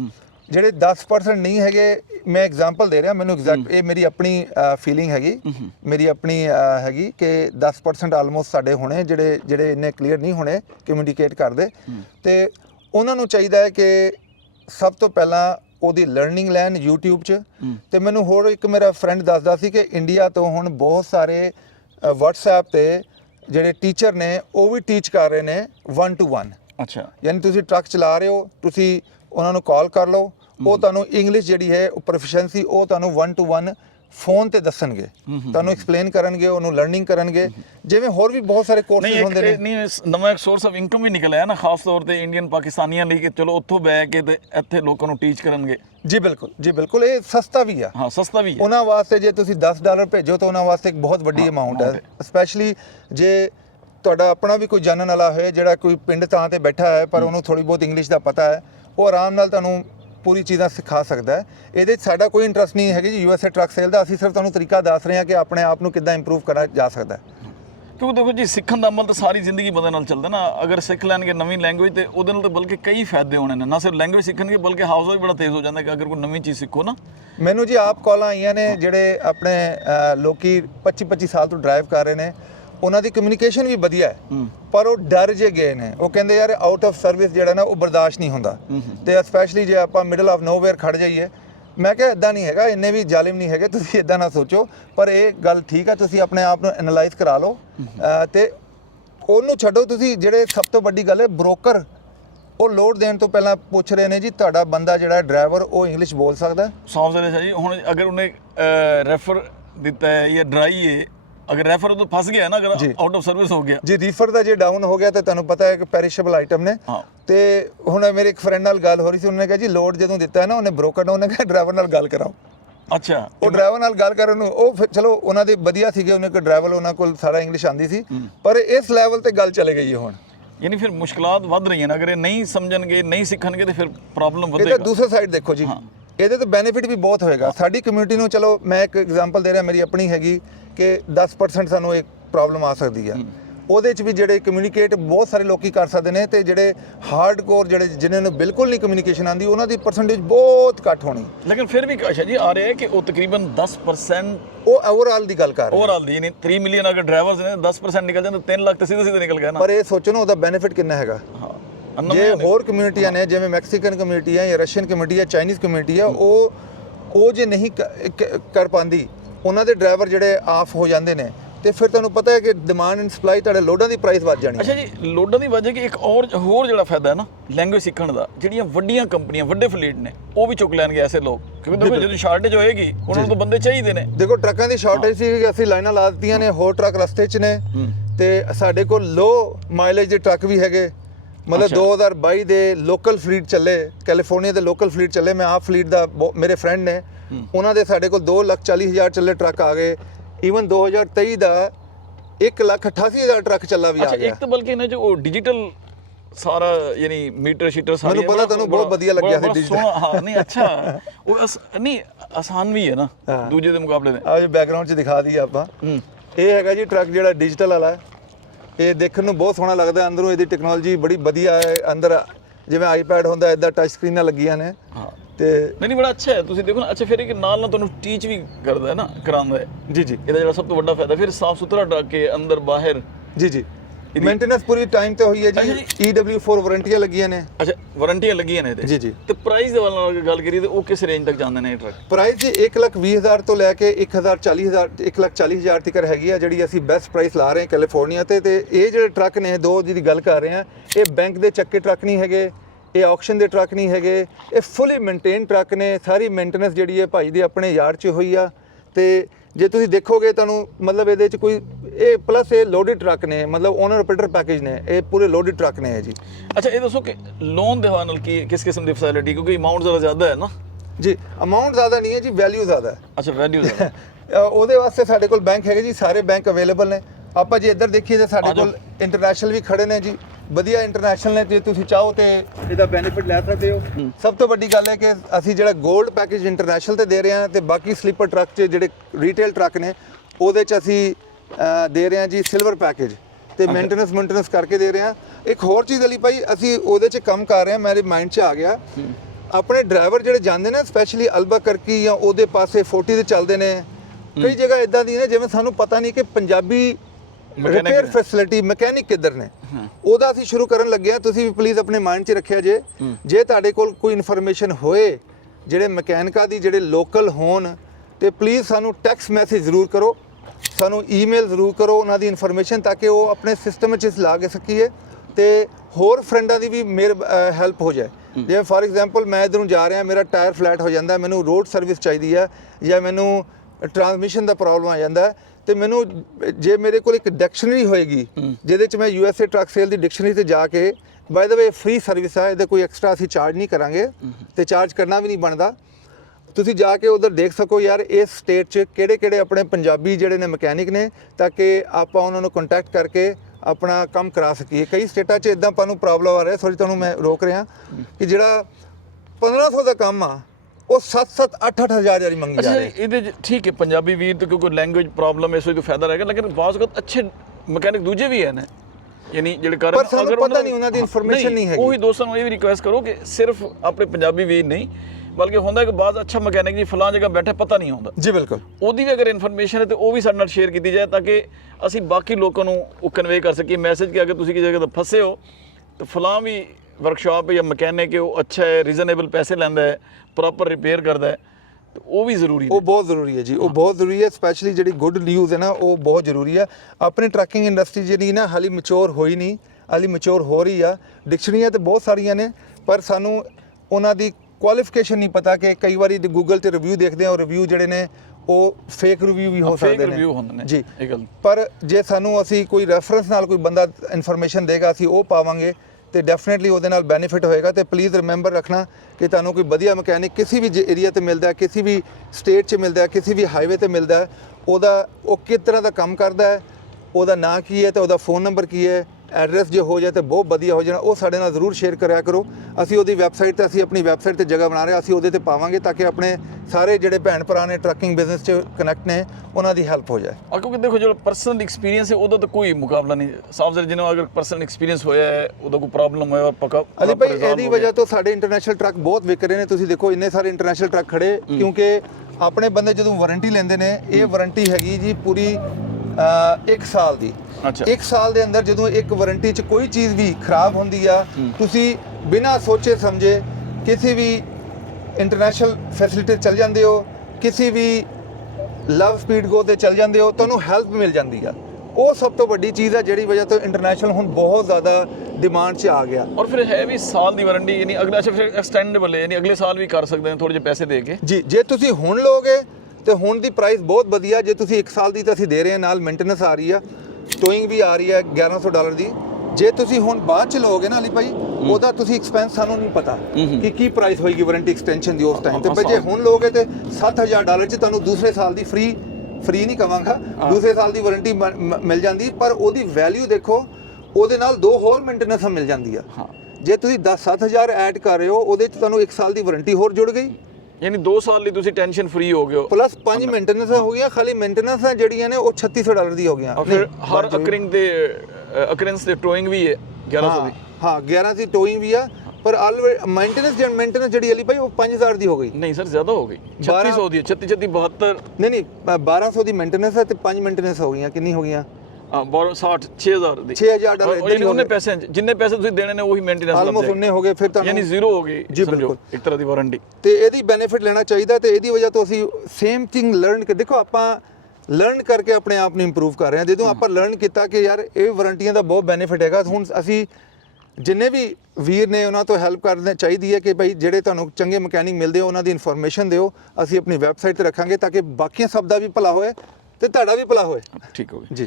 ਜਿਹੜੇ 10% ਨਹੀਂ ਹੈਗੇ, ਮੈਂ ਐਗਜ਼ਾਮਪਲ ਦੇ ਰਿਹਾ, ਮੈਨੂੰ ਐਗਜ਼ੈਕਟ ਇਹ ਮੇਰੀ ਆਪਣੀ ਫੀਲਿੰਗ ਹੈਗੀ, ਮੇਰੀ ਆਪਣੀ ਹੈਗੀ ਕਿ 10% ਆਲਮੋਸਟ ਸਾਡੇ ਹੋਣੇ ਜਿਹੜੇ ਇੰਨੇ ਕਲੀਅਰ ਨਹੀਂ ਹੋਣੇ ਕਮਿਊਨੀਕੇਟ ਕਰਦੇ। ਤੇ ਉਹਨਾਂ ਨੂੰ ਚਾਹੀਦਾ ਹੈ ਕਿ ਸਭ ਤੋਂ ਪਹਿਲਾਂ ਉਹਦੀ ਲਰਨਿੰਗ ਲੈਣ YouTube 'ਚ। ਤੇ ਮੈਨੂੰ ਹੋਰ ਇੱਕ ਮੇਰਾ ਫਰੈਂਡ ਦੱਸਦਾ ਸੀ ਕਿ ਇੰਡੀਆ ਤੋਂ ਹੁਣ ਬਹੁਤ ਸਾਰੇ WhatsApp ਤੇ ਜਿਹੜੇ ਟੀਚਰ ਨੇ ਉਹ ਵੀ ਟੀਚ ਕਰ ਰਹੇ ਨੇ 1 to 1। ਅੱਛਾ, ਯਾਨੀ ਤੁਸੀਂ ਟਰੱਕ ਚਲਾ ਰਹੇ ਹੋ, ਤੁਸੀਂ ਉਹਨਾਂ ਨੂੰ ਕਾਲ ਕਰ ਲਓ, ਉਹ ਤੁਹਾਨੂੰ ਇੰਗਲਿਸ਼ ਜਿਹੜੀ ਹੈ ਪ੍ਰੋਫੀਸ਼ੀਐਂਸੀ ਉਹ ਤੁਹਾਨੂੰ 1 to 1 ਫੋਨ ਤੇ ਦੱਸਣਗੇ, ਤੁਹਾਨੂੰ ਐਕਸਪਲੇਨ ਕਰਨਗੇ, ਉਹਨੂੰ ਲਰਨਿੰਗ ਕਰਨਗੇ। ਜਿਵੇਂ ਹੋਰ ਵੀ ਬਹੁਤ ਸਾਰੇ ਕੋਰਸਿਸ ਹੁੰਦੇ ਨੇ। ਨਹੀਂ ਨਵਾਂ ਇੱਕ ਸੋਰਸ ਆਫ ਇਨਕਮ ਵੀ ਨਿਕਲ ਆਇਆ ਨਾ, ਖਾਸ ਤੌਰ ਤੇ ਇੰਡੀਅਨ ਪਾਕਿਸਤਾਨੀਆਂ ਲਈ, ਕਿ ਚਲੋ ਉੱਥੋਂ ਬਹਿ ਕੇ ਤੇ ਇੱਥੇ ਲੋਕਾਂ ਨੂੰ ਟੀਚ ਕਰਨਗੇ। ਜੀ ਬਿਲਕੁਲ ਇਹ ਸਸਤਾ ਵੀ ਆ। ਹਾਂ ਸਸਤਾ ਵੀ ਹੈ ਉਹਨਾਂ ਵਾਸਤੇ। ਜੇ ਤੁਸੀਂ $10 ਭੇਜੋ ਤਾਂ ਉਹਨਾਂ ਵਾਸਤੇ ਇੱਕ ਬਹੁਤ ਵੱਡੀ ਅਮਾਊਂਟ ਹੈ, ਸਪੈਸ਼ਲੀ ਜੇ ਤੁਹਾਡਾ ਆਪਣਾ ਵੀ ਕੋਈ ਜਾਣਨ ਵਾਲਾ ਹੋਏ ਜਿਹੜਾ ਕੋਈ ਪਿੰਡ ਥਾਂ ਤੇ ਬੈਠਾ ਹੈ ਪਰ ਉਹਨੂੰ ਥੋੜੀ ਬਹੁਤ ਇੰਗਲਿਸ਼ ਦਾ ਪਤਾ ਹੈ, ਉਹ ਆਰਾਮ ਨਾਲ ਤੁਹਾਨੂੰ ਪੂਰੀ ਚੀਜ਼ਾਂ ਸਿਖਾ ਸਕਦਾ ਹੈ। ਇਹਦੇ 'ਚ ਸਾਡਾ ਕੋਈ ਇੰਟਰਸਟ ਨਹੀਂ ਹੈਗੀ ਜੀ USA ਟਰੱਕ ਸੇਲ ਦਾ, ਅਸੀਂ ਸਿਰਫ ਤੁਹਾਨੂੰ ਤਰੀਕਾ ਦੱਸ ਰਹੇ ਹਾਂ ਕਿ ਆਪਣੇ ਆਪ ਨੂੰ ਕਿੱਦਾਂ ਇੰਪਰੂਵ ਕਰਾ ਜਾ ਸਕਦਾ ਹੈ। ਕਿਉਂਕਿ ਦੇਖੋ ਜੀ, ਸਿੱਖਣ ਦਾ ਅਮਲ ਤਾਂ ਸਾਰੀ ਜ਼ਿੰਦਗੀ ਬੰਦੇ ਨਾਲ ਚੱਲਦਾ ਨਾ। ਅਗਰ ਸਿੱਖ ਲੈਣਗੇ ਨਵੀਂ ਲੈਂਗੁਏਜ ਤੇ ਉਹਦੇ ਨਾਲ ਤਾਂ ਬਲਕਿ ਕਈ ਫਾਇਦੇ ਹੋਣੇ ਨੇ, ਨਾ ਸਿਰਫ ਲੈਂਗੁਏਜ ਸਿੱਖਣਗੇ ਬਲਕਿ ਹਾਊਸ ਵੀ ਬੜਾ ਤੇਜ਼ ਹੋ ਜਾਂਦਾ ਕਿ ਅਗਰ ਕੋਈ ਨਵੀਂ ਚੀਜ਼ ਸਿੱਖੋ ਨਾ। ਮੈਨੂੰ ਜੀ ਆਪ ਕਾਲਾਂ ਆਈਆਂ ਨੇ ਜਿਹੜੇ ਆਪਣੇ ਲੋਕੀ 25 ਸਾਲ ਤੋਂ ਡਰਾਈਵ ਕਰ ਰਹੇ ਨੇ, ਉਹਨਾਂ ਦੀ ਕਮਿਊਨੀਕੇਸ਼ਨ ਵੀ ਵਧੀਆ ਹੈ ਪਰ ਉਹ ਡਰ ਜੇ ਗਏ ਨੇ। ਉਹ ਕਹਿੰਦੇ ਯਾਰ ਆਊਟ ਆਫ ਸਰਵਿਸ ਜਿਹੜਾ ਨਾ ਉਹ ਬਰਦਾਸ਼ਤ ਨਹੀਂ ਹੁੰਦਾ, ਤੇ ਸਪੈਸ਼ਲੀ ਜੇ ਆਪਾਂ ਮਿਡਲ ਆਫ ਨੋਵੇਅਰ ਖੜ ਜਾਈਏ। ਮੈਂ ਕਿਹਾ ਇਦਾਂ ਨਹੀਂ ਹੈਗਾ, ਇੰਨੇ ਵੀ ਜ਼ਾਲਿਮ ਨਹੀਂ ਹੈਗੇ, ਤੁਸੀਂ ਇਦਾਂ ਨਾ ਸੋਚੋ। ਪਰ ਇਹ ਗੱਲ ਠੀਕ ਹੈ, ਤੁਸੀਂ ਆਪਣੇ ਆਪ ਨੂੰ ਐਨਾਲਾਈਜ਼ ਕਰਾ ਲਓ ਤੇ ਉਹਨੂੰ ਛੱਡੋ। ਤੁਸੀਂ ਜਿਹੜੇ ਸਭ ਤੋਂ ਵੱਡੀ ਗੱਲ ਹੈ, ਬ੍ਰੋਕਰ ਉਹ ਲੋਡ ਦੇਣ ਤੋਂ ਪਹਿਲਾਂ ਪੁੱਛ ਰਹੇ ਨੇ ਜੀ ਤੁਹਾਡਾ ਬੰਦਾ ਜਿਹੜਾ ਡਰਾਈਵਰ ਉਹ ਇੰਗਲਿਸ਼ ਬੋਲ ਸਕਦਾ। ਸਾਫ਼ ਗੱਲ ਹੈ ਜੀ। ਹੁਣ ਅਗਰ ਉਹਨੇ ਰੈਫਰ ਦਿੱਤਾ ਹੈ ਜਾਂ ਡਰਾਈ ਹੈ, ਅਗਰ ਰੈਫਰ ਉਹ ਫਸ ਗਿਆ ਨਾ, ਅਗਰ ਆਊਟ ਆਫ ਸਰਵਿਸ ਹੋ ਗਿਆ ਜੀ, ਰੀਫਰ ਦਾ ਜੇ ਡਾਊਨ ਹੋ ਗਿਆ ਤੇ ਤੁਹਾਨੂੰ ਪਤਾ ਹੈ ਕਿ ਪੈਰਿਸ਼ੇਬਲ ਆਈਟਮ ਨੇ। ਤੇ ਹੁਣ ਮੇਰੇ ਇੱਕ ਫਰੈਂਡ ਨਾਲ ਗੱਲ ਹੋ ਰਹੀ ਸੀ, ਉਹਨੇ ਕਿਹਾ ਜੀ ਲੋਡ ਜਦੋਂ ਦਿੱਤਾ ਹੈ ਨਾ ਉਹਨੇ ਬ੍ਰੋਕਰ ਨੂੰ, ਉਹਨੇ ਕਿਹਾ ਡਰਾਈਵਰ ਨਾਲ ਗੱਲ ਕਰਾਓ। ਅੱਛਾ, ਉਹ ਡਰਾਈਵਰ ਨਾਲ ਗੱਲ ਕਰਨ ਨੂੰ ਉਹ ਫਿਰ ਚਲੋ ਉਹਨਾਂ ਦੇ ਵਧੀਆ ਸੀਗੇ, ਉਹਨੇ ਕੋਈ ਡਰਾਈਵਰ ਉਹਨਾਂ ਕੋਲ ਸਾਰਾ ਇੰਗਲਿਸ਼ ਆਉਂਦੀ ਸੀ, ਪਰ ਇਸ ਲੈਵਲ ਤੇ ਗੱਲ ਚਲੇ ਗਈ ਹੈ ਹੁਣ। ਯਾਨੀ ਫਿਰ ਮੁਸ਼ਕਲਾਂ ਵੱਧ ਰਹੀਆਂ ਨੇ। ਅਗਰ ਇਹ ਨਹੀਂ ਸਮਝਣਗੇ, ਨਹੀਂ ਸਿੱਖਣਗੇ ਤੇ ਫਿਰ ਪ੍ਰੋਬਲਮ ਵਧੇਗਾ। ਇਹਦਾ ਦੂਸਰੀ ਸਾਈਡ ਦੇਖੋ ਜੀ, ਇਹਦੇ ਤੋਂ ਬੈਨੀਫਿਟ ਵੀ ਬਹੁਤ ਹੋਏਗਾ ਸਾਡੀ ਕਮਿਊਨਿਟੀ ਨੂੰ। ਚਲੋ ਮੈਂ ਇੱਕ ਐਗਜ਼ਾਮਪਲ ਦੇ ਰਿਹਾ, ਮੇਰੀ ਆਪਣੀ ਹੈਗੀ ਕਿ 10% ਸਾਨੂੰ ਇੱਕ ਪ੍ਰੋਬਲਮ ਆ ਸਕਦੀ ਹੈ, ਉਹਦੇ 'ਚ ਵੀ ਜਿਹੜੇ ਕਮਿਊਨੀਕੇਟ ਬਹੁਤ ਸਾਰੇ ਲੋਕੀ ਕਰ ਸਕਦੇ ਨੇ ਤੇ ਜਿਹੜੇ ਹਾਰਡਕੋਰ ਜਿਹੜੇ ਜਿਨ੍ਹਾਂ ਨੂੰ ਬਿਲਕੁਲ ਨਹੀਂ ਕਮਿਊਨੀਕੇਸ਼ਨ ਆਉਂਦੀ ਉਹਨਾਂ ਦੀ ਪਰਸੈਂਟੇਜ ਬਹੁਤ ਘੱਟ ਹੋਣੀ। ਲੇਕਿਨ ਫਿਰ ਵੀ ਅੱਛਾ ਜੀ ਆ ਰਿਹਾ ਹੈ ਕਿ ਉਹ ਤਕਰੀਬਨ 10% ਉਹ ਓਵਰਆਲ ਦੀ ਗੱਲ ਕਰ ਰਹੇ ਓਵਰਆਲ ਦੀ, ਯਾਨੀ 3 ਮਿਲੀਅਨ ਅਗਰ ਡਰਾਈਵਰਸ ਨੇ 10% ਨਿਕਲ ਜਾਂਦੇ 3 ਲੱਖ ਤੇ ਸਿੱਧੇ ਸਿੱਧੇ ਨਿਕਲ ਗਿਆ ਨਾ। ਪਰ ਇਹ ਸੋਚੋ ਨਾ ਉਹਦਾ ਬੈਨੀਫਿਟ ਕਿੰਨਾ ਹੈਗਾ। ਹਾਂ ਜੇ ਹੋਰ ਕਮਿਊਨਿਟੀਆਂ ਨੇ ਜਿਵੇਂ ਮੈਕਸੀਕਨ ਕਮਿਊਨਿਟੀ ਹੈ ਜਾਂ ਰਸ਼ੀਅਨ ਕਮਿਊਨਿਟੀ ਹੈ ਚਾਈਨੀਜ਼ ਕਮਿਊਨਿਟੀ ਹੈ ਉਹ ਜੇ ਨਹੀਂ ਕਰ ਪਾਉਂਦੀ ਉਹਨਾਂ ਦੇ ਡਰਾਈਵਰ ਜਿਹੜੇ ਆਫ ਹੋ ਜਾਂਦੇ ਨੇ ਤੇ ਫਿਰ ਤੁਹਾਨੂੰ ਪਤਾ ਹੈ ਕਿ ਡਿਮਾਂਡ ਐਂਡ ਸਪਲਾਈ ਤੁਹਾਡੇ ਲੋਡਾਂ ਦੀ ਪ੍ਰਾਈਸ ਵੱਧ ਜਾਣੀ। ਅੱਛਾ ਜੀ ਲੋਡਾਂ ਦੀ ਵਜ੍ਹਾ ਕਿ ਇੱਕ ਹੋਰ ਜਿਹੜਾ ਫਾਇਦਾ ਹੈ ਨਾ ਲੈਂਗੁਏਜ ਸਿੱਖਣ ਦਾ, ਜਿਹੜੀਆਂ ਵੱਡੀਆਂ ਕੰਪਨੀਆਂ ਵੱਡੇ ਫਲੀਟ ਨੇ ਉਹ ਵੀ ਚੁੱਕ ਲੈਣਗੇ ਐਸੇ ਲੋਕ, ਕਿਉਂਕਿ ਦੇਖੋ ਜਦੋਂ ਸ਼ਾਰਟੇਜ ਹੋਏਗੀ ਉਹਨਾਂ ਨੂੰ ਤਾਂ ਬੰਦੇ ਚਾਹੀਦੇ ਨੇ। ਦੇਖੋ ਟਰੱਕਾਂ ਦੀ ਸ਼ਾਰਟੇਜ ਸੀ ਕਿ ਅਸੀਂ ਲਾਈਨਾਂ ਲਾ ਦਿੱਤੀਆਂ ਨੇ, ਹੋਰ ਟਰੱਕ ਰਸਤੇ 'ਚ ਨੇ ਤੇ ਸਾਡੇ ਕੋਲ ਲੋ ਮਾਈਲੇਜ ਦੇ ਟਰੱਕ ਵੀ ਹੈਗੇ। ਮਤਲਬ 2022 ਦੇ ਲੋਕਲ ਫਲੀਟ ਚੱਲੇ, ਕੈਲੀਫੋਰਨੀਆ ਦੇ ਲੋਕਲ ਫਲੀਟ ਚੱਲੇ। ਮੈਂ ਆਪ ਫਲੀਟ ਦਾ ਮੇਰੇ ਫਰੈਂਡ ਨੇ ਉਹਨਾਂ ਦੇ ਸਾਡੇ ਕੋਲ 2,40,000 ਚੱਲੇ ਟਰੱਕ ਆ ਗਏ। ਈਵਨ 2023 ਦਾ 1,88,000 ਟਰੱਕ ਚੱਲਾ ਵੀ ਆ ਗਿਆ। ਇੱਕ ਤਾਂ ਬਲਕਿ ਇਹਨਾਂ 'ਚ ਉਹ ਡਿਜੀਟਲ ਸਾਰਾ ਯਾਨੀ ਮੀਟਰ ਸ਼ੀਟਰ ਸਾਰੀ ਮੈਨੂੰ ਪਤਾ ਤੁਹਾਨੂੰ ਬਹੁਤ ਵਧੀਆ ਲੱਗਿਆ ਸੀ ਡਿਜੀਟਲ। ਹਾਂ ਨਹੀਂ ਅੱਛਾ ਉਹ ਨਹੀਂ ਆਸਾਨ ਵੀ ਹੈ ਨਾ ਦੂਜੇ ਦੇ ਮੁਕਾਬਲੇ ਦੇ। ਆਹ ਬੈਕਗ੍ਰਾਉਂਡ 'ਚ ਦਿਖਾ ਦਈਏ ਆਪਾਂ। ਇਹ ਹੈਗਾ ਜੀ ਟਰੱਕ ਜਿਹੜਾ ਡਿਜੀਟਲ ਵਾਲਾ। ਇਹ ਦੇਖਣ ਨੂੰ ਬਹੁਤ ਸੋਹਣਾ ਲੱਗਦਾ, ਅੰਦਰੋਂ ਇਹਦੀ ਟੈਕਨੋਲੋਜੀ ਬੜੀ ਵਧੀਆ ਹੈ। ਅੰਦਰ ਜਿਵੇਂ ਆਈਪੈਡ ਹੁੰਦਾ ਇਦਾਂ ਟੱਚ ਸਕਰੀਨਾਂ ਲੱਗੀਆਂ ਨੇ। ਹਾਂ ਤੇ ਨਹੀਂ ਬੜਾ ਅੱਛਾ ਹੈ। ਤੁਸੀਂ ਦੇਖੋ ਨਾ ਅੱਛਾ ਫਿਰ ਇਹ ਨਾਲ ਤੁਹਾਨੂੰ ਟੀਚ ਵੀ ਕਰਦਾ ਹੈ ਨਾ, ਕਰਾਉਂਦਾ ਹੈ। ਜੀ ਜੀ ਇਹਦਾ ਜਿਹੜਾ ਸਭ ਤੋਂ ਵੱਡਾ ਫਾਇਦਾ ਫਿਰ ਸਾਫ ਸੁਥਰਾ ਟਰੱਕ ਕੇ ਅੰਦਰ ਬਾਹਰ। ਜੀ ਜੀ ਮੇਨਟੇਨੈਂਸ ਪੂਰੀ ਟਾਈਮ ਤੇ ਹੋਈ ਹੈ ਜੀ। EW4 ਵਾਰੰਟੀਆਂ ਲੱਗੀਆਂ ਨੇ। ਅੱਛਾ ਵਾਰੰਟੀਆਂ ਲੱਗੀਆਂ ਨੇ ਇਹਦੇ। ਜੀ ਜੀ ਤੇ ਪ੍ਰਾਈਸ ਦੇ ਵੱਲ ਨਾਲ ਗੱਲ ਕਰੀਏ ਤੇ ਉਹ ਕਿਸ ਰੇਂਜ ਤੱਕ ਜਾਂਦੇ ਨੇ ਇਹ ਟਰੱਕ? ਪ੍ਰਾਈਸ ਜੀ 1,20,000 ਤੋਂ ਲੈ ਕੇ 1,40,000 ਤੱਕ ਹੈਗੀ ਆ ਜਿਹੜੀ ਅਸੀਂ ਬੈਸਟ ਪ੍ਰਾਈਸ ਲਾ ਰਹੇ ਹਾਂ ਕੈਲੀਫੋਰਨੀਆ ਤੇ। ਇਹ ਜਿਹੜੇ ਟਰੱਕ ਨੇ ਦੋ ਜਿਹਦੀ ਗੱਲ ਕਰ ਰਹੇ ਹਾਂ, ਇਹ ਬੈਂਕ ਦੇ ਚੱਕੇ ਟਰੱਕ ਨਹੀਂ ਹੈਗੇ, ਇਹ ਆਕਸ਼ਨ ਦੇ ਟਰੱਕ ਨਹੀਂ ਹੈਗੇ, ਇਹ ਫੁੱਲੀ ਮੇਨਟੇਨ ਟਰੱਕ ਨੇ। ਸਾਰੀ ਮੇਨਟੇਨੈਂਸ ਜਿਹੜੀ ਹੈ ਭਾਈ ਦੇ ਆਪਣੇ ਯਾਰਡ 'ਚ ਹੋਈ ਆ। ਤੇ ਜੇ ਤੁਸੀਂ ਦੇਖੋਗੇ ਤੁਹਾਨੂੰ ਮਤਲਬ ਇਹਦੇ 'ਚ ਕੋਈ ਇਹ ਪਲੱਸ ਇਹ ਲੋਡਡ ਟਰੱਕ ਨੇ, ਮਤਲਬ ਓਨਰ ਆਪਰੇਟਰ ਪੈਕੇਜ ਨੇ, ਇਹ ਪੂਰੇ ਲੋਡਡ ਟਰੱਕ ਨੇ ਜੀ। ਅੱਛਾ ਇਹ ਦੱਸੋ ਕਿ ਲੋਨ ਦੇਣ ਨਾਲ ਕੀ ਕਿਸ ਕਿਸਮ ਦੀ ਫੈਸਿਲਿਟੀ, ਕਿਉਂਕਿ ਅਮਾਉਂਟ ਜ਼ਰਾ ਜ਼ਿਆਦਾ ਹੈ ਨਾ? ਜੀ ਅਮਾਉਂਟ ਜ਼ਿਆਦਾ ਨਹੀਂ ਹੈ ਜੀ, ਵੈਲਿਊ ਜ਼ਿਆਦਾ ਹੈ। ਅੱਛਾ ਵੈਲਿਊ ਜ਼ਿਆਦਾ ਉਹਦੇ ਵਾਸਤੇ ਸਾਡੇ ਕੋਲ ਬੈਂਕ ਹੈਗੇ ਜੀ, ਸਾਰੇ ਬੈਂਕ ਅਵੇਲੇਬਲ ਨੇ। ਆਪਾਂ ਜੇ ਇੱਧਰ ਦੇਖੀਏ ਤਾਂ ਸਾਡੇ ਕੋਲ ਇੰਟਰਨੈਸ਼ਨਲ ਵੀ ਖੜੇ ਨੇ ਜੀ, ਵਧੀਆ ਇੰਟਰਨੈਸ਼ਨਲ ਨੇ। ਜੇ ਤੁਸੀਂ ਚਾਹੋ ਤੇ ਇਹਦਾ ਬੈਨੀਫਿਟ ਲੈ ਸਕਦੇ ਹੋ। ਸਭ ਤੋਂ ਵੱਡੀ ਗੱਲ ਹੈ ਕਿ ਅਸੀਂ ਜਿਹੜਾ 골ਡ ਪੈਕੇਜ ਇੰਟਰਨੈਸ਼ਨਲ ਤੇ ਦੇ ਰਹੇ ਹਾਂ ਤੇ ਬਾਕੀ ਸਲੀਪਰ ਟਰੱਕ 'ਚ ਜਿਹੜੇ ਰੀਟੇਲ ਟਰੱਕ ਨੇ ਉਹਦੇ 'ਚ ਅਸੀਂ ਦੇ ਰਹੇ ਹਾਂ ਜੀ ਸਿਲਵਰ ਪੈਕੇਜ ਤੇ ਮੇਨਟੇਨੈਂਸ ਕਰਕੇ ਦੇ ਰਹੇ ਹਾਂ। ਇੱਕ ਹੋਰ ਚੀਜ਼ ਅਲੀ ਭਾਈ ਅਸੀਂ ਉਹਦੇ 'ਚ ਕੰਮ ਕਰ ਰਹੇ ਹਾਂ, ਮੇਰੇ ਮਾਈਂਡ 'ਚ ਆ ਗਿਆ। ਆਪਣੇ ਡਰਾਈਵਰ ਜਿਹੜੇ ਜਾਂਦੇ ਨੇ ਸਪੈਸ਼ਲੀ ਅਲਬਕਰਕੀ ਜਾਂ ਉਹਦੇ ਪਾਸੇ 40 ਤੇ ਚੱਲਦੇ ਨੇ, ਕਈ ਜਗ੍ਹਾ ਇਦਾਂ ਦੀ ਨੇ ਜਿਵੇਂ ਸਾਨੂੰ ਪਤਾ ਨਹੀਂ ਕਿ ਪੰਜਾਬੀ ਰਿਪੇਅਰ ਫੈਸਿਲਿਟੀ ਮਕੈਨਿਕ ਕਿੱਧਰ ਨੇ। ਉਹਦਾ ਅਸੀਂ ਸ਼ੁਰੂ ਕਰਨ ਲੱਗੇ ਹਾਂ। ਤੁਸੀਂ ਵੀ ਪਲੀਜ਼ ਆਪਣੇ ਮਾਈਂਡ 'ਚ ਰੱਖਿਆ ਜੇ ਤੁਹਾਡੇ ਕੋਲ ਕੋਈ ਇਨਫੋਰਮੇਸ਼ਨ ਹੋਏ ਜਿਹੜੇ ਮਕੈਨਿਕਾਂ ਦੀ ਜਿਹੜੇ ਲੋਕਲ ਹੋਣ ਤੇ ਪਲੀਜ਼ ਸਾਨੂੰ ਟੈਕਸਟ ਮੈਸੇਜ ਜ਼ਰੂਰ ਕਰੋ, ਸਾਨੂੰ ਈਮੇਲ ਜ਼ਰੂਰ ਕਰੋ ਉਹਨਾਂ ਦੀ ਇਨਫੋਰਮੇਸ਼ਨ, ਤਾਂ ਕਿ ਉਹ ਆਪਣੇ ਸਿਸਟਮ ਵਿੱਚ ਇਸ ਲਾ ਕੇ ਸਕੀਏ ਤੇ ਹੋਰ ਫਰੈਂਡਾਂ ਦੀ ਵੀ ਮੇਰ ਹੈਲਪ ਹੋ ਜਾਏ। ਜਿਵੇਂ ਫਾਰ ਐਗਜ਼ਾਮਪਲ ਮੈਂ ਇੱਧਰੋਂ ਜਾ ਰਿਹਾ, ਮੇਰਾ ਟਾਇਰ ਫਲੈਟ ਹੋ ਜਾਂਦਾ, ਮੈਨੂੰ ਰੋਡ ਸਰਵਿਸ ਚਾਹੀਦੀ ਹੈ ਜਾਂ ਮੈਨੂੰ ਟਰਾਂਸਮਿਸ਼ਨ ਦਾ ਪ੍ਰੋਬਲਮ ਆ ਜਾਂਦਾ ਤੇ ਮੈਨੂੰ ਜੇ ਮੇਰੇ ਕੋਲ ਇੱਕ ਡਿਕਸ਼ਨਰੀ ਹੋਏਗੀ ਜਿਹਦੇ 'ਚ ਮੈਂ USA ਟਰੱਕ ਸੇਲ ਦੀ ਡਿਕਸ਼ਨਰੀ ਤੇ ਜਾ ਕੇ, ਬਾਏ ਦਾ ਵੇ ਫ੍ਰੀ ਸਰਵਿਸ ਹੈ, ਇਹਦਾ ਕੋਈ ਐਕਸਟਰਾ ਅਸੀਂ ਚਾਰਜ ਨਹੀਂ ਕਰਾਂਗੇ ਤੇ ਚਾਰਜ ਕਰਨਾ ਵੀ ਨਹੀਂ ਬਣਦਾ। ਤੁਸੀਂ ਜਾ ਕੇ ਉਧਰ ਦੇਖ ਸਕੋ ਯਾਰ ਇਸ ਸਟੇਟ 'ਚ ਕਿਹੜੇ ਆਪਣੇ ਪੰਜਾਬੀ ਜਿਹੜੇ ਨੇ ਮਕੈਨਿਕ ਨੇ, ਤਾਂ ਕਿ ਆਪਾਂ ਉਹਨਾਂ ਨੂੰ ਕੰਟੈਕਟ ਕਰਕੇ ਆਪਣਾ ਕੰਮ ਕਰਾ ਸਕੀਏ। ਕਈ ਸਟੇਟਾਂ 'ਚ ਇਦਾਂ ਆਪਾਂ ਨੂੰ ਪ੍ਰੋਬਲਮ ਆ ਰਿਹਾ, ਸੌਰੀ ਤੁਹਾਨੂੰ ਮੈਂ ਰੋਕ ਰਿਹਾ, ਕਿ ਜਿਹੜਾ 1500 ਦਾ ਕੰਮ ਆ ਉਹ 7-7 8-8 ਹਜ਼ਾਰ ਜਾਰੀ ਮੰਗੀ ਜਾ ਰਹੇ। ਇਹਦੇ ਠੀਕ ਹੈ ਪੰਜਾਬੀ ਵੀਰ ਤੇ ਕਿਉਂਕਿ ਲੈਂਗੁਏਜ ਪ੍ਰੋਬਲਮ ਇਸ ਵਿੱਚ ਫਾਇਦਾ ਰਹੇਗਾ, ਲੇਕਿਨ ਬਾਜ਼ ਵਕਤ ਅੱਛੇ ਮਕੈਨਿਕ ਦੂਜੇ ਵੀ ਹਨ ਯਾਨੀ ਜਿਹੜੇ ਕਾਰਨ ਪਰ ਸਾਨੂੰ ਪਤਾ ਨਹੀਂ ਉਹਨਾਂ ਦੀ ਇਨਫੋਰਮੇਸ਼ਨ ਨਹੀਂ ਹੈਗੀ। ਉਹੀ ਦੋਸਤਾਂ ਨੂੰ ਇਹ ਵੀ ਰਿਕੁਐਸਟ ਕਰੋ ਕਿ ਸਿਰਫ ਆਪਣੇ ਪੰਜਾਬੀ ਵੀਰ ਨਹੀਂ ਬਲਕਿ ਹੁੰਦਾ ਕਿ ਬਾਜ਼ ਅੱਛਾ ਮਕੈਨਿਕ ਜੀ ਫਲਾਂ ਜਗ੍ਹਾ ਬੈਠੇ ਪਤਾ ਨਹੀਂ ਹੁੰਦਾ ਜੀ। ਬਿਲਕੁਲ ਉਹਦੀ ਵੀ ਅਗਰ ਇਨਫੋਰਮੇਸ਼ਨ ਹੈ ਤੇ ਉਹ ਵੀ ਸਾਡੇ ਨਾਲ ਸ਼ੇਅਰ ਕੀਤੀ ਜਾਏ ਤਾਂ ਕਿ ਅਸੀਂ ਬਾਕੀ ਲੋਕਾਂ ਨੂੰ ਉਹ ਕਨਵੇ ਕਰ ਸਕੀਏ ਮੈਸੇਜ ਕਿ ਅਗਰ ਤੁਸੀਂ ਕਿਸੇ ਜਗ੍ਹਾ ਤੇ ਫਸੇ ਹੋ ਤਾਂ ਫਲਾਂ ਵੀ ਵਰਕਸ਼ਾਪ ਜਾਂ ਮਕੈਨਿਕ ਉਹ ਅੱਛਾ ਹੈ, ਰੀਜ਼ਨੇਬਲ ਪੈਸੇ ਲੈਂਦਾ ਹੈ, ਪ੍ਰੋਪਰ ਰਿਪੇਅਰ ਕਰਦਾ ਹੈ, ਤੇ ਉਹ ਵੀ ਜ਼ਰੂਰੀ ਹੈ। ਉਹ ਬਹੁਤ ਜ਼ਰੂਰੀ ਹੈ ਜੀ, ਉਹ ਬਹੁਤ ਜ਼ਰੂਰੀ ਹੈ। ਸਪੈਸ਼ਲੀ ਜਿਹੜੀ ਗੁੱਡ ਨਿਊਜ਼ ਹੈ ਨਾ ਉਹ ਬਹੁਤ ਜ਼ਰੂਰੀ ਹੈ। ਆਪਣੀ ਟਰੱਕਿੰਗ ਇੰਡਸਟਰੀ ਜਿਹੜੀ ਨਾ ਹਾਲੀ ਮੈਚੁਰ ਹੋਈ ਨਹੀਂ, ਹਾਲੀ ਮੈਚੁਰ ਹੋ ਰਹੀ ਆ। ਡਿਕਸ਼ਨਰੀਆਂ ਤੇ ਬਹੁਤ ਸਾਰੀਆਂ ਨੇ ਪਰ ਸਾਨੂੰ ਉਹਨਾਂ ਦੀ ਕੁਆਲੀਫਿਕੇਸ਼ਨ ਨਹੀਂ ਪਤਾ ਕਿ ਕਈ ਵਾਰੀ ਗੂਗਲ ਤੇ ਰਿਵਿਊ ਦੇਖਦੇ ਆ, ਉਹ ਰਿਵਿਊ ਜਿਹੜੇ ਨੇ ਉਹ ਫੇਕ ਰਿਵਿਊ ਵੀ ਹੋ ਸਕਦੇ ਨੇ ਜੀ। ਪਰ ਜੇ ਸਾਨੂੰ ਅਸੀਂ ਕੋਈ ਰੈਫਰੈਂਸ ਨਾਲ ਕੋਈ ਬੰਦਾ ਇਨਫੋਰਮੇਸ਼ਨ ਦੇਗਾ ਅਸੀਂ ਉਹ ਪਾਵਾਂਗੇ ਤੇ ਡੈਫੀਨਿਟਲੀ ਉਹਦੇ ਨਾਲ ਬੈਨੀਫਿਟ ਹੋਏਗਾ। ਤੇ ਪਲੀਜ਼ ਰਿਮੈਂਬਰ ਰੱਖਣਾ ਕਿ ਤੁਹਾਨੂੰ ਕੋਈ ਵਧੀਆ ਮਕੈਨਿਕ ਕਿਸੇ ਵੀ ਏਰੀਆ ਤੇ ਮਿਲਦਾ ਹੈ, ਕਿਸੇ ਵੀ ਸਟੇਟ 'ਚ ਮਿਲਦਾ ਹੈ, ਕਿਸੇ ਵੀ ਹਾਈਵੇ ਤੇ ਮਿਲਦਾ ਹੈ, ਉਹ ਕਿਸ ਤਰ੍ਹਾਂ ਦਾ ਕੰਮ ਕਰਦਾ ਹੈ, ਉਹਦਾ ਨਾਂ ਕੀ ਹੈ ਤੇ ਉਹਦਾ ਫੋਨ ਨੰਬਰ ਕੀ ਹੈ, ਐਡਰੈਸ ਜੇ ਹੋ ਜਾਏ ਤਾਂ ਬਹੁਤ ਵਧੀਆ ਹੋ ਜਾਣਾ, ਉਹ ਸਾਡੇ ਨਾਲ ਜ਼ਰੂਰ ਸ਼ੇਅਰ ਕਰਿਆ ਕਰੋ। ਅਸੀਂ ਉਹਦੀ ਵੈਬਸਾਈਟ ਤੇ, ਅਸੀਂ ਆਪਣੀ ਵੈਬਸਾਈਟ ਤੇ ਜਗ੍ਹਾ ਬਣਾ ਰਹੇ ਹਾਂ, ਅਸੀਂ ਉਹਦੇ ਤੇ ਪਾਵਾਂਗੇ ਤਾਂ ਕਿ ਆਪਣੇ ਸਾਰੇ ਜਿਹੜੇ ਭੈਣ ਭਰਾ ਨੇ ਟਰੱਕਿੰਗ ਬਿਜ਼ਨਸ 'ਚ ਕਨੈਕਟ ਨੇ ਉਹਨਾਂ ਦੀ ਹੈਲਪ ਹੋ ਜਾਏ। ਔਰ ਕਿਉਂਕਿ ਦੇਖੋ ਜਿਹੜਾ ਪਰਸਨਲ ਐਕਸਪੀਰੀਅੰਸ ਹੈ ਉਹਦਾ ਤਾਂ ਕੋਈ ਮੁਕਾਬਲਾ ਨਹੀਂ। ਸਾਫ ਜ਼ਰ ਜਿਹਨੂੰ ਅਗਰ ਪਰਸਨਲ ਐਕਸਪੀਰੀਅੰਸ ਹੋਇਆ ਹੈ ਉਹਦਾ ਕੋਈ ਪ੍ਰੋਬਲਮ ਹੋਇਆ ਪੱਕਾ ਅਲੀ ਭਾਈ ਇਹਦੀ ਵਜ੍ਹਾ ਤੋਂ ਸਾਡੇ ਇੰਟਰਨੈਸ਼ਨਲ ਟਰੱਕ ਬਹੁਤ ਵਿਕ ਰਹੇ ਨੇ। ਤੁਸੀਂ ਦੇਖੋ ਇੰਨੇ ਸਾਰੇ ਇੰਟਰਨੈਸ਼ਨਲ ਟਰੱਕ ਖੜੇ, ਕਿਉਂਕਿ ਆਪਣੇ ਬੰਦੇ ਜਦੋਂ ਵਾਰੰਟੀ ਲੈਂਦੇ ਨੇ, ਇਹ ਵਾਰੰਟੀ ਹੈਗੀ ਜੀ ਪੂਰੀ 1 ਸਾਲ ਦੀ। ਅੱਛਾ। 1 ਸਾਲ ਦੇ ਅੰਦਰ ਜਦੋਂ ਇੱਕ ਵਾਰੰਟੀ 'ਚ ਕੋਈ ਚੀਜ਼ ਵੀ ਖਰਾਬ ਹੁੰਦੀ ਆ, ਤੁਸੀਂ ਬਿਨਾਂ ਸੋਚੇ ਸਮਝੇ ਕਿਸੇ ਵੀ ਇੰਟਰਨੈਸ਼ਨਲ ਫੈਸਿਲਿਟੀ ਚੱਲ ਜਾਂਦੇ ਹੋ, ਕਿਸੇ ਵੀ ਲਵ ਸਪੀਡ ਗੋ ਤੇ ਚੱਲ ਜਾਂਦੇ ਹੋ, ਤੁਹਾਨੂੰ ਹੈਲਪ ਮਿਲ ਜਾਂਦੀ ਆ। ਉਹ ਸਭ ਤੋਂ ਵੱਡੀ ਚੀਜ਼ ਹੈ ਜਿਹੜੀ ਵਜ੍ਹਾ ਤੋਂ ਇੰਟਰਨੈਸ਼ਨਲ ਹੁਣ ਬਹੁਤ ਜ਼ਿਆਦਾ ਡਿਮਾਂਡ 'ਚ ਆ ਗਿਆ। ਔਰ ਫਿਰ ਹੈ ਵੀ ਸਾਲ ਦੀ ਵਾਰੰਟੀ, ਯਾਨੀ ਅਗਲਾ ਅੱਛਾ ਫਿਰ ਐਕਸਟੈਂਡੇਬਲ ਹੈ, ਯਾਨੀ ਅਗਲੇ ਸਾਲ ਵੀ ਕਰ ਸਕਦੇ ਨੇ ਥੋੜੇ ਜਿਹੇ ਪੈਸੇ ਦੇ ਕੇ। ਜੀ, ਜੇ ਤੁਸੀਂ ਹੁਣ ਲਓਗੇ ਤੇ ਹੁਣ ਦੀ ਪ੍ਰਾਈਸ ਬਹੁਤ ਵਧੀਆ। ਜੇ ਤੁਸੀਂ 1 ਸਾਲ ਦੀ ਤਾਂ ਅਸੀਂ ਦੇ ਰਹੇ ਹਾਂ, ਨਾਲ ਮੇਨਟੇਨੈਂਸ ਆ ਰਹੀ ਆ, ਟੋਇੰਗ ਵੀ ਆ ਰਹੀ ਹੈ $1100 ਦੀ। ਜੇ ਤੁਸੀਂ ਹੁਣ ਬਾਅਦ ਚ ਲਓਗੇ ਨਾ ਅਲੀ ਭਾਈ, ਉਹਦਾ ਤੁਸੀਂ ਐਕਸਪੈਂਸ ਸਾਨੂੰ ਨਹੀਂ ਪਤਾ ਕਿ ਕੀ ਪ੍ਰਾਈਸ ਹੋਏਗੀ ਵਾਰੰਟੀ ਐਕਸਟੈਂਸ਼ਨ ਦੀ ਉਸ ਟਾਈਮ ਤੇ। ਪਰ ਜੇ ਹੁਣ ਲਓਗੇ ਤੇ $7000 ਚ ਤੁਹਾਨੂੰ ਦੂਸਰੇ ਸਾਲ ਦੀ ਫ੍ਰੀ ਨਹੀਂ ਕਵਾਂਗਾ, ਦੂਸਰੇ ਸਾਲ ਦੀ ਵਾਰੰਟੀ ਮਿਲ ਜਾਂਦੀ। ਪਰ ਉਹਦੀ ਵੈਲਿਊ ਦੇਖੋ, ਉਹਦੇ ਨਾਲ 2 ਹੋਰ ਮੇਨਟੇਨੈਂਸ ਮਿਲ ਜਾਂਦੀ ਆ। ਜੇ ਤੁਸੀਂ 7000 ਐਡ ਕਰ ਰਹੇ ਹੋ, ਉਹਦੇ ਚ ਤੁਹਾਨੂੰ 1 ਸਾਲ ਦੀ ਵਾਰੰਟੀ ਹੋਰ ਜੁੜ ਗਈ, ਯਾਨੀ 2 ਸਾਲ ਲਈ ਤੁਸੀਂ ਟੈਨਸ਼ਨ ਫ੍ਰੀ ਹੋ ਗਏ ਹੋ। ਪਲੱਸ 5 ਮੇਨਟੇਨੈਂਸ ਹੋ ਗਈਆਂ। ਖਾਲੀ ਮੇਨਟੇਨੈਂਸ ਜਿਹੜੀਆਂ ਨੇ ਉਹ $3600 ਦੀ ਹੋ ਗਈਆਂ। ਫਿਰ ਹਰ ਅਕਰਿੰਸ ਦੇ ਟੋਇੰਗ ਵੀ ਹੈ 1100 ਦੀ। ਹਾਂ 11 ਦੀ ਟੋਇੰਗ ਵੀ ਆ, ਪਰ ਮੇਨਟੇਨੈਂਸ ਜਿਹੜੀ ਅਲੀ ਭਾਈ ਉਹ 5000 ਦੀ ਹੋ ਗਈ। ਨਹੀਂ ਸਰ, ਜ਼ਿਆਦਾ ਹੋ ਗਈ, 3600 ਦੀ ਹੈ। 36 72 ਨਹੀਂ 1200 ਦੀ ਮੇਨਟੇਨੈਂਸ ਹੈ ਤੇ 5 ਮੇਨਟੇਨੈਂਸ ਹੋ ਗਈਆਂ। ਕਿੰਨੀ ਹੋ ਗਈਆਂ? 60 6000 ਦੀ। $6000 ਯਾਨੀ ਉਹਨੇ ਪੈਸੇ, ਜਿੰਨੇ ਪੈਸੇ ਤੁਸੀਂ ਦੇਣੇ ਨੇ ਉਹੀ ਮੇਨਟੇਨੈਂਸ ਲੱਗ ਆਲਮੋਸਟ ਉਹਨੇ ਹੋ ਗਏ, ਫਿਰ ਤੁਹਾਨੂੰ ਯਾਨੀ ਜ਼ੀਰੋ ਹੋ ਗਈ ਜੀ, ਬਿਲਕੁਲ ਇੱਕ ਤਰ੍ਹਾਂ ਦੀ ਵਾਰੰਟੀ। ਤੇ ਇਹਦੀ ਬੈਨੀਫਿਟ ਲੈਣਾ ਚਾਹੀਦਾ। ਤੇ ਇਹਦੀ ਵਜ੍ਹਾ ਤੋਂ ਅਸੀਂ ਸੇਮ ਥਿੰਗ ਲਰਨ ਕਰ, ਦੇਖੋ ਆਪਾਂ ਲਰਨ ਕਰਕੇ ਆਪਣੇ ਆਪ ਨੂੰ ਇੰਪਰੂਵ ਕਰ ਰਹੇ ਹਾਂ। ਜਦੋਂ ਆਪਾਂ ਲਰਨ ਕੀਤਾ ਕਿ ਯਾਰ ਇਹ ਵਾਰੰਟੀਆਂ ਦਾ ਬਹੁਤ ਬੈਨੀਫਿਟ ਹੈਗਾ, ਹੁਣ ਅਸੀਂ ਜਿੰਨੇ ਵੀ ਵੀਰ ਨੇ ਉਹਨਾਂ ਤੋਂ ਹੈਲਪ ਕਰਨੀ ਚਾਹੀਦੀ ਹੈ ਕਿ ਭਾਈ ਜਿਹੜੇ ਤੁਹਾਨੂੰ ਚੰਗੇ ਮਕੈਨਿਕ ਮਿਲਦੇ ਹੋ ਉਹਨਾਂ ਦੀ ਇਨਫੋਰਮੇਸ਼ਨ ਦਿਓ। ਅਸੀਂ ਆਪਣੀ ਵੈਬਸਾਈਟ ਤੇ ਰੱਖਾਂਗੇ ਤਾਂ ਕਿ ਬਾਕੀਆਂ ਸਭ ਦਾ ਵੀ ਭਲਾ ਹੋਏ ਤੇ ਤੁਹਾਡਾ ਵੀ ਭਲਾ ਹੋਏ। ਠੀਕ ਹੋ ਗਿਆ ਜੀ,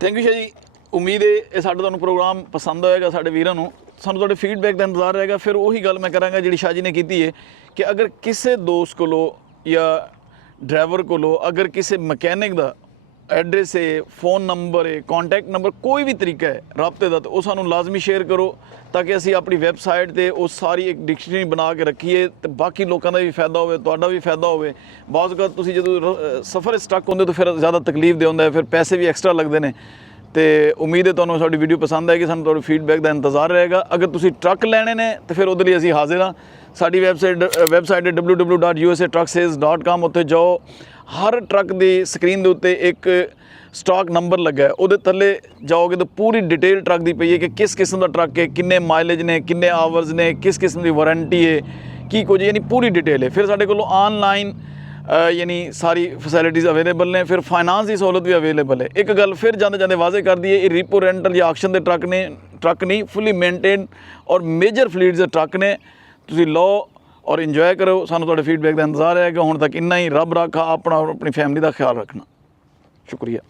ਥੈਂਕ ਯੂ ਸ਼ਾਹ ਜੀ। ਉਮੀਦ ਹੈ ਇਹ ਸਾਡਾ ਤੁਹਾਨੂੰ ਪ੍ਰੋਗਰਾਮ ਪਸੰਦ ਹੋਏਗਾ। ਸਾਡੇ ਵੀਰਾਂ ਨੂੰ, ਸਾਨੂੰ ਤੁਹਾਡੇ ਫੀਡਬੈਕ ਦਾ ਇੰਤਜ਼ਾਰ ਰਹੇਗਾ। ਫਿਰ ਉਹੀ ਗੱਲ ਮੈਂ ਕਰਾਂਗਾ ਜਿਹੜੀ ਸ਼ਾਹ ਜੀ ਨੇ ਕੀਤੀ ਹੈ ਕਿ ਅਗਰ ਕਿਸੇ ਦੋਸਤ ਕੋਲੋਂ ਜਾਂ ਡਰਾਈਵਰ ਕੋਲੋਂ ਅਗਰ ਕਿਸੇ ਮਕੈਨਿਕ ਦਾ ਐਡਰੈਸ ਹੈ, ਫੋਨ ਨੰਬਰ ਹੈ, ਕੰਟੈਕਟ ਨੰਬਰ, ਕੋਈ ਵੀ ਤਰੀਕਾ ਹੈ ਰਾਬਤੇ ਦਾ, ਤਾਂ ਉਹ ਸਾਨੂੰ ਲਾਜ਼ਮੀ ਸ਼ੇਅਰ ਕਰੋ ਤਾਂ ਕਿ ਅਸੀਂ ਆਪਣੀ ਵੈਬਸਾਈਟ ਤੇ ਉਹ ਸਾਰੀ ਇੱਕ ਡਿਕਸ਼ਨਰੀ ਬਣਾ ਕੇ ਰੱਖੀਏ ਤੇ ਬਾਕੀ ਲੋਕਾਂ ਦਾ ਵੀ ਫਾਇਦਾ ਹੋਵੇ, ਤੁਹਾਡਾ ਵੀ ਫਾਇਦਾ ਹੋਵੇ। ਬਾਅਦ ਵਿੱਚ ਤੁਸੀਂ ਜਦੋਂ ਸਫ਼ਰ ਸਟਕ ਹੁੰਦੇ ਤਾਂ ਫਿਰ ਜ਼ਿਆਦਾ ਤਕਲੀਫ ਦੇ ਹੁੰਦਾ ਹੈ, ਫਿਰ ਪੈਸੇ ਵੀ ਐਕਸਟਰਾ ਲੱਗਦੇ ਨੇ। ਤੇ ਉਮੀਦ ਹੈ ਤੁਹਾਨੂੰ ਸਾਡੀ ਵੀਡੀਓ ਪਸੰਦ ਆਏਗੀ। ਸਾਨੂੰ ਤੁਹਾਡੇ ਫੀਡਬੈਕ ਦਾ ਇੰਤਜ਼ਾਰ ਰਹੇਗਾ। ਅਗਰ ਤੁਸੀਂ ਟਰੱਕ ਲੈਣੇ ਨੇ ਤਾਂ ਫਿਰ ਉਹਦੇ ਲਈ ਅਸੀਂ ਹਾਜ਼ਰ ਹਾਂ। ਸਾਡੀ ਵੈਬਸਾਈਟ ਹੈ www.usatrucksales.com। ਉੱਥੇ ਜਾਓ, ਹਰ ਟਰੱਕ ਦੀ ਸਕਰੀਨ ਦੇ ਉੱਤੇ ਇੱਕ ਸਟਾਕ ਨੰਬਰ ਲੱਗਾ ਹੈ, ਉਹਦੇ ਥੱਲੇ ਜਾਓਗੇ ਤਾਂ ਪੂਰੀ ਡਿਟੇਲ ਟਰੱਕ ਦੀ ਪਈ ਹੈ ਕਿ ਕਿਸ ਕਿਸਮ ਦਾ ਟਰੱਕ ਹੈ, ਕਿੰਨੇ ਮਾਈਲੇਜ ਨੇ, ਕਿੰਨੇ ਆਵਰਸ ਨੇ, ਕਿਸ ਕਿਸਮ ਦੀ ਵਾਰੰਟੀ ਹੈ, ਕੀ ਕੁਝ, ਯਾਨੀ ਪੂਰੀ ਡਿਟੇਲ ਹੈ। ਫਿਰ ਸਾਡੇ ਕੋਲੋਂ ਆਨਲਾਈਨ ਯਾਨੀ ਸਾਰੀ ਫੈਸਿਲਿਟੀਜ਼ ਅਵੇਲੇਬਲ ਨੇ। ਫਿਰ ਫਾਈਨਾਂਸ ਦੀ ਸਹੂਲਤ ਵੀ ਅਵੇਲੇਬਲ ਹੈ। ਇੱਕ ਗੱਲ ਫਿਰ ਜਾਂਦੇ ਵਾਜ਼ੇ ਕਰ ਦਈਏ, ਇਹ ਰੀਪੋ ਰੈਂਟਲ ਜਾਂ ਆਕਸ਼ਨ ਦੇ ਟਰੱਕ ਨਹੀਂ, ਫੁੱਲੀ ਮੇਨਟੇਨ ਔਰ ਮੇਜਰ ਫਲੀਟਸ ਦੇ ਟਰੱਕ ਨੇ। ਤੁਸੀਂ ਲਓ ਔਰ ਇੰਜੋਏ ਕਰੋ। ਸਾਨੂੰ ਤੁਹਾਡੇ ਫੀਡਬੈਕ ਦਾ ਇੰਤਜ਼ਾਰ ਹੈ ਕਿ ਹੁਣ ਤੱਕ ਇੰਨਾ ਹੀ। ਰੱਬ ਰਾਖਾ, ਆਪਣੀ ਫੈਮਿਲੀ ਦਾ ਖਿਆਲ ਰੱਖਣਾ। ਸ਼ੁਕਰੀਆ।